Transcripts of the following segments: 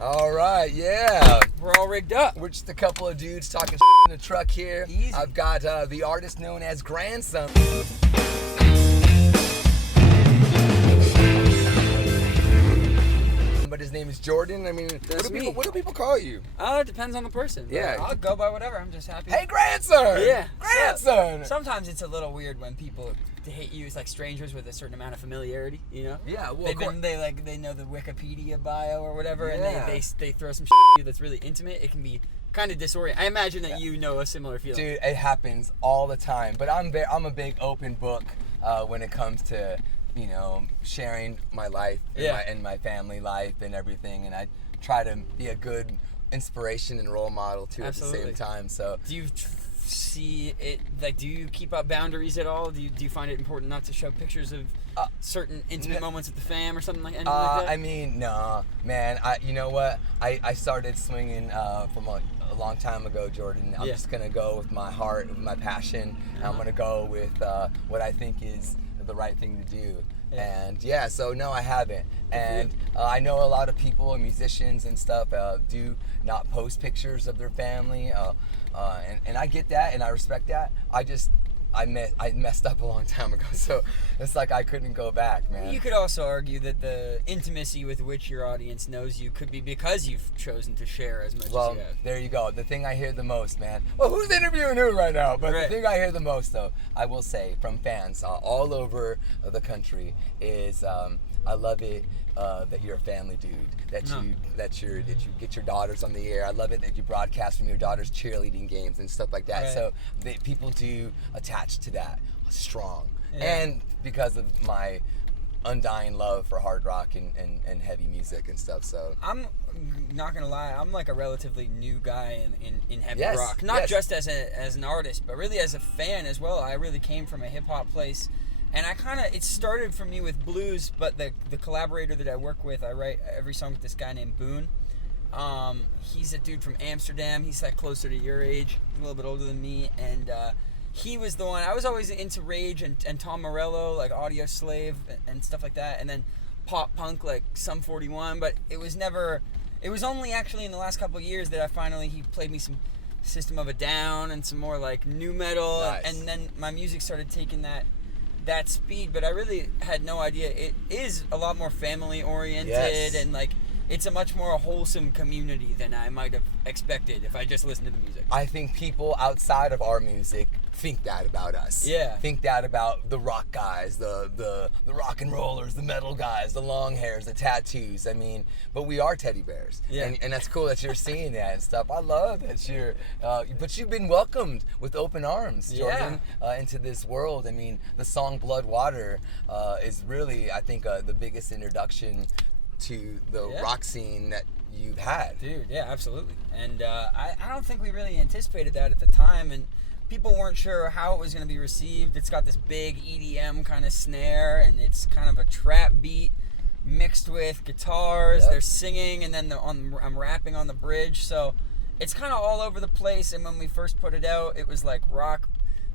All right, yeah. We're all rigged up. We're just a couple of dudes talking in the truck here. Easy. I've got the artist known as Grandson. But his name is Jordan. I mean, what do people call you? It depends on the person. Yeah. I'll go by whatever. I'm just happy. Hey, Grandson! Yeah. Grandson! Sometimes it's a little weird when people hate you as like strangers with a certain amount of familiarity, you know? Yeah, well, they know the Wikipedia bio or whatever, Yeah. and they throw some shit that's really intimate. It can be kind of disorienting. I imagine that you know a similar feeling. Dude, it happens all the time. But I'm a big open book when it comes to, you know, sharing my life and my family life and everything. And I try to be a good inspiration and role model too. Absolutely. At the same time. So do you see it, like, do you keep up boundaries at all? Do you find it important not to show pictures of certain intimate moments with the fam or something like that? I mean, no, man. You know what? I started swinging from a long time ago, Jordan. I'm just gonna go with my heart, with my passion. And I'm gonna go with what I think is the right thing to do. Yeah. And so no, I haven't. And I know a lot of people and musicians and stuff do not post pictures of their family. And I get that and I respect that. I messed up a long time ago, so it's like I couldn't go back, man. You could also argue that the intimacy with which your audience knows you could be because you've chosen to share as much as you have. There you go. The thing I hear the most, man. Well, who's interviewing who right now? But right. The thing I hear the most, though, I will say, from fans all over the country is, I love it that you're a family dude. That you get your daughters on the air. I love it that you broadcast from your daughter's cheerleading games and stuff like that. Right. So people do attach to that strong. Yeah. And because of my undying love for hard rock and heavy music and stuff. So I'm not gonna lie, I'm like a relatively new guy in heavy rock. Not just as an artist, but really as a fan as well. I really came from a hip hop place. And it started for me with blues, but the collaborator that I work with, I write every song with this guy named Boone. He's a dude from Amsterdam. He's like closer to your age, a little bit older than me. And he was the one, I was always into Rage and Tom Morello, like Audio Slave and stuff like that. And then pop punk, like Sum 41. But it was only actually in the last couple of years that he played me some System of a Down and some more like new metal. Nice. And then my music started taking that speed, but I really had no idea. It is a lot more family oriented and like it's a much more wholesome community than I might have expected if I just listened to the music. I think people outside of our music think that about us. Yeah. Think that about the rock guys, the rock and rollers, the metal guys, the long hairs, the tattoos. I mean, but we are teddy bears. Yeah. And that's cool that you're seeing that and stuff. I love that you're, but you've been welcomed with open arms, Jordan, into this world. I mean, the song Blood Water is really, I think, the biggest introduction to the rock scene that you've had. Dude, yeah, absolutely. And I don't think we really anticipated that at the time, and people weren't sure how it was going to be received. It's got this big EDM kind of snare, and it's kind of a trap beat mixed with guitars. They're singing, and then I'm rapping on the bridge, so it's kind of all over the place. And when we first put it out, it was like rock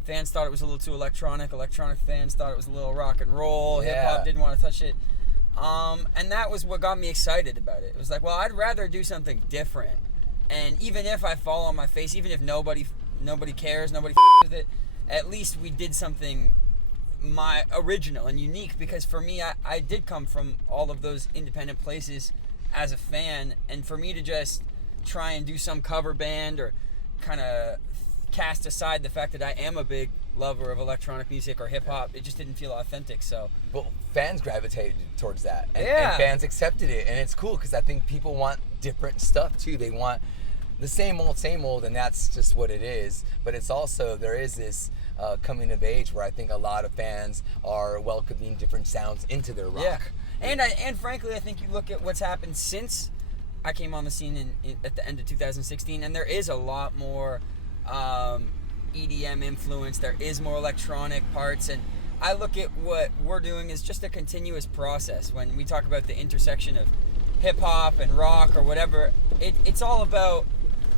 fans thought it was a little too electronic fans thought it was a little rock and roll. Hip-hop didn't want to touch it. And that was what got me excited about it. It was like, well, I'd rather do something different. And even if I fall on my face, even if nobody cares, nobody with it, at least we did something my original and unique, because for me, I did come from all of those independent places as a fan, and for me to just try and do some cover band or kind of cast aside the fact that I am a big lover of electronic music or hip-hop, it just didn't feel authentic. So well, fans gravitated towards that, and fans accepted it, and it's cool because I think people want different stuff too. They want the same old, and that's just what it is. But it's also, there is this coming of age where I think a lot of fans are welcoming different sounds into their rock. And frankly, I think you look at what's happened since I came on the scene at the end of 2016, and there is a lot more EDM influence. There is more electronic parts, and I look at what we're doing as just a continuous process. When we talk about the intersection of hip-hop and rock or whatever, it's all about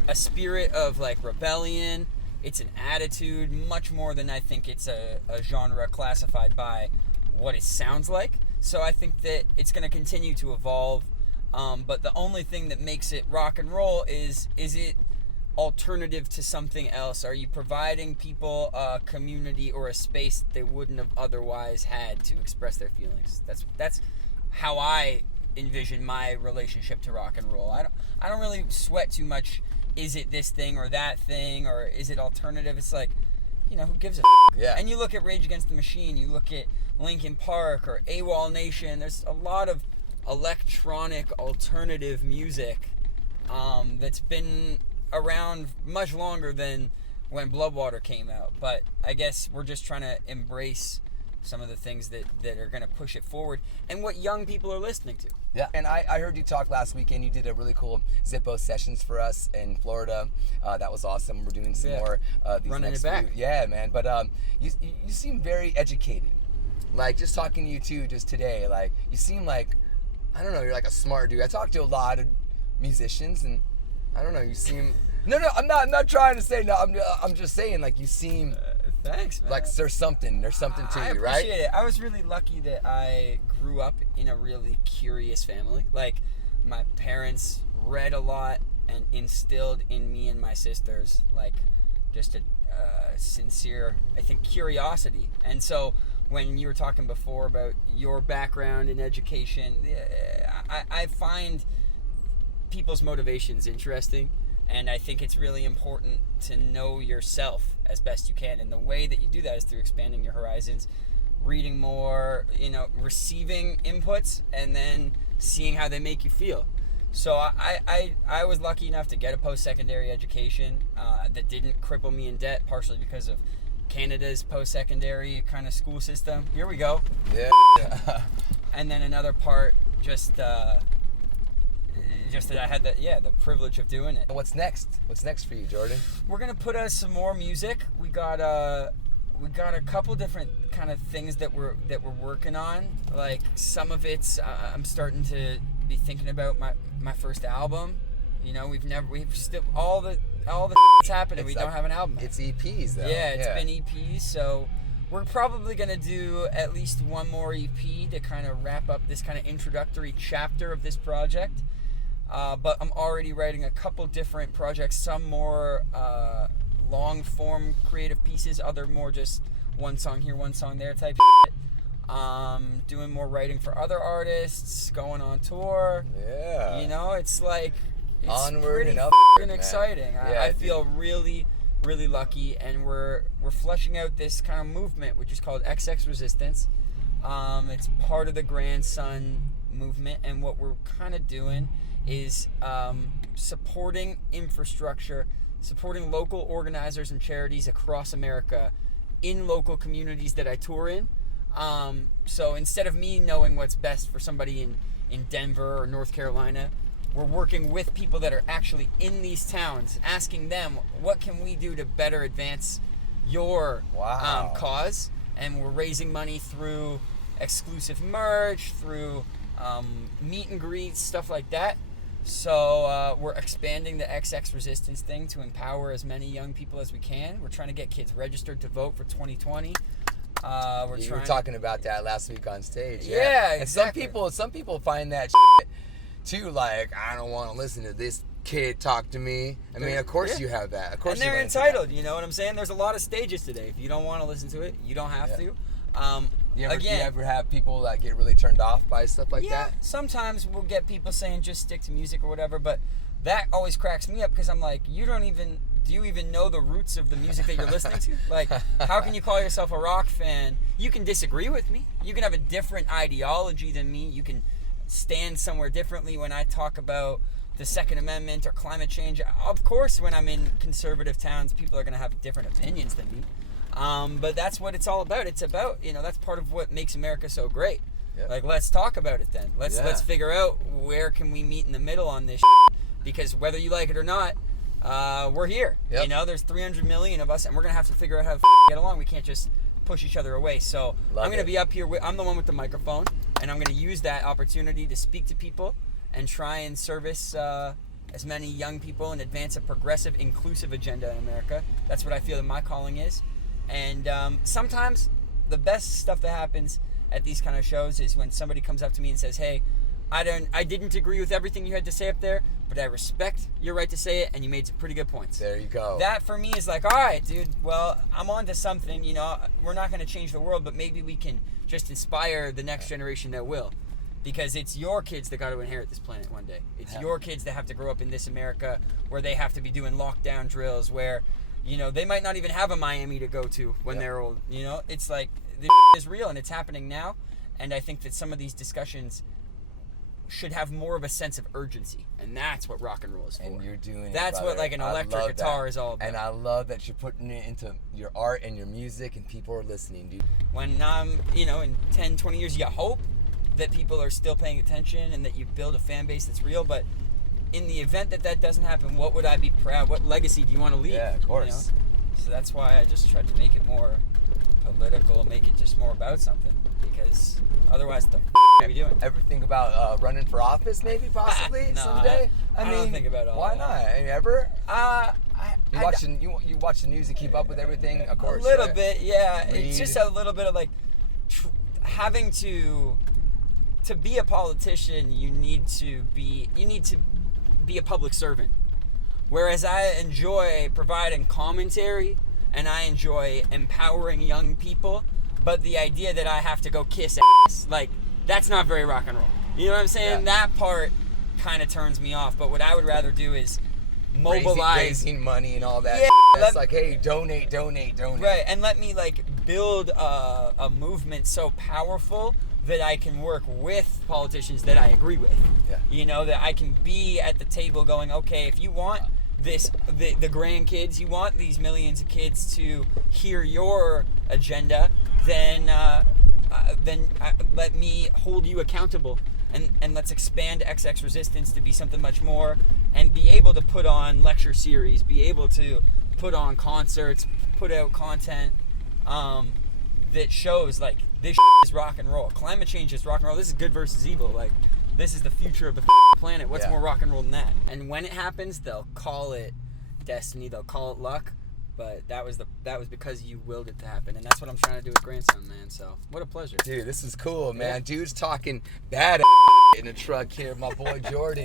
a spirit of like rebellion. It's an attitude much more than I think it's a genre classified by what it sounds like. So I think that it's going to continue to evolve. But the only thing that makes it rock and roll is it alternative to something else? Are you providing people a community or a space that they wouldn't have otherwise had to express their feelings? That's how I envision my relationship to rock and roll. I don't really sweat too much. Is it this thing or that thing, or is it alternative? It's like, who gives a Yeah. And you look at Rage Against the Machine, you look at Linkin Park or AWOL Nation. There's a lot of electronic alternative music that's been around much longer than when Bloodwater came out. But I guess we're just trying to embrace some of the things that are going to push it forward and what young people are listening to. Yeah, and I heard you talk last weekend. You did a really cool Zippo sessions for us in Florida. That was awesome. We're doing some more these running next it back. Yeah, man. But you seem very educated. Like, just talking to you too, just today. Like, you seem like, I don't know, you're like a smart dude. I talk to a lot of musicians, and I don't know, you seem. No, I'm not trying to say no. I'm just saying, like, you seem. Thanks, man. Like there's something to I you, right? appreciate it. I was really lucky that I grew up in a really curious family. Like, my parents read a lot and instilled in me and my sisters, like, just a sincere, I think, curiosity. And so when you were talking before about your background in education, I find people's motivations interesting. And I think it's really important to know yourself as best you can. And the way that you do that is through expanding your horizons, reading more, receiving inputs, and then seeing how they make you feel. So I was lucky enough to get a post-secondary education that didn't cripple me in debt, partially because of Canada's post-secondary kind of school system. Here we go. Yeah. And then another part, just that I had the privilege of doing it. What's next? What's next for you, Jordan? We're gonna put out some more music. We got a couple different kind of things that we're working on. Like, some of it's I'm starting to be thinking about my first album. We've still all the that's happening. We don't have an album. It's EPs though. Yeah, it's been EPs. So we're probably gonna do at least one more EP to kind of wrap up this kind of introductory chapter of this project. But I'm already writing a couple different projects, some more long-form creative pieces, other more just one song here, one song there type shit. Doing more writing for other artists, going on tour. Yeah. It's like, it's onward pretty and upward, exciting. Yeah, I feel really, really lucky, and we're fleshing out this kind of movement, which is called XX Resistance. It's part of the Grandson movement, and what we're kind of doing is supporting infrastructure, supporting local organizers and charities across America in local communities that I tour in. So instead of me knowing what's best for somebody in Denver or North Carolina, we're working with people that are actually in these towns, asking them, what can we do to better advance your cause? And we're raising money through exclusive merch, through meet and greets, stuff like that. So we're expanding the XX Resistance thing to empower as many young people as we can. We're trying to get kids registered to vote for 2020. You were talking about that last week on stage. Yeah, and exactly. some people find that too, like, I don't want to listen to this kid talk to me. I mean, of course you have that. Of course, and they're entitled. You know what I'm saying? There's a lot of stages today. If you don't want to listen to it, you don't have to. You ever have people that get really turned off by stuff like that? Yeah, sometimes we'll get people saying just stick to music or whatever, but that always cracks me up because I'm like, do you even know the roots of the music that you're listening to? Like, how can you call yourself a rock fan? You can disagree with me. You can have a different ideology than me. You can stand somewhere differently when I talk about the Second Amendment or climate change. Of course, when I'm in conservative towns, people are going to have different opinions than me. But that's what it's all about. It's about, that's part of what makes America so great. Yep. Like, let's talk about it then. Let's figure out where can we meet in the middle on this because whether you like it or not, we're here. Yep. There's 300 million of us, and we're going to have to figure out how to get along. We can't just push each other away. So I'm going to be up here. I'm the one with the microphone, and I'm going to use that opportunity to speak to people and try and service as many young people and advance a progressive, inclusive agenda in America. That's what I feel that my calling is. And sometimes the best stuff that happens at these kind of shows is when somebody comes up to me and says, hey, I didn't agree with everything you had to say up there, but I respect your right to say it, and you made some pretty good points. There you go. That for me is like, all right, dude, well, I'm on to something, you know, we're not going to change the world, but maybe we can just inspire the next generation that will. Because it's your kids that got to inherit this planet one day. It's your kids that have to grow up in this America where they have to be doing lockdown drills, where, you know, they might not even have a Miami to go to when they're old. You know, it's like, this is real and it's happening now. And I think that some of these discussions should have more of a sense of urgency, and that's what rock and roll is for. And you're doing that's it, what like an electric guitar is all about. And I love that you're putting it into your art and your music, and people are listening, dude. When you know, in 10, 20 years, you hope that people are still paying attention and that you build a fan base that's real. But in the event that that doesn't happen, what would I be proud? What legacy do you want to leave? Yeah, of course. You know? So that's why I just tried to make it more political, make it just more about something, because otherwise the are we doing? Ever think about running for office, maybe, possibly, No, someday? I mean, don't think about all why that. not? I mean, ever? You I watch the news and keep up with everything, of course. a little right? bit, yeah. Read. It's just a little bit of like having to be a politician. You need to be a public servant. Whereas I enjoy providing commentary and I enjoy empowering young people, but the idea that I have to go kiss ass, like, that's not very rock and roll. You know what I'm saying? Yeah. That part kind of turns me off. But what I would rather do is mobilize, raising money and all that. Yeah, That's like, hey, donate. right? And let me like build a movement so powerful that I can work with politicians that I agree with. Yeah. You know, that I can be at the table going, okay, if you want this, the grandkids, you want these millions of kids to hear your agenda, then let me hold you accountable, and let's expand XX Resistance to be something much more, and be able to put on lecture series, be able to put on concerts, put out content that shows like this is rock and roll. Climate change is rock and roll. This is good versus evil. Like, this is the future of the planet. What's more rock and roll than that? And when it happens, they'll call it destiny. They'll call it luck. But that was because you willed it to happen, and that's what I'm trying to do with Grandson, man. So what a pleasure, Dude, this is cool, man. Yeah. Dude's talking bad in a truck here, my boy Jordan.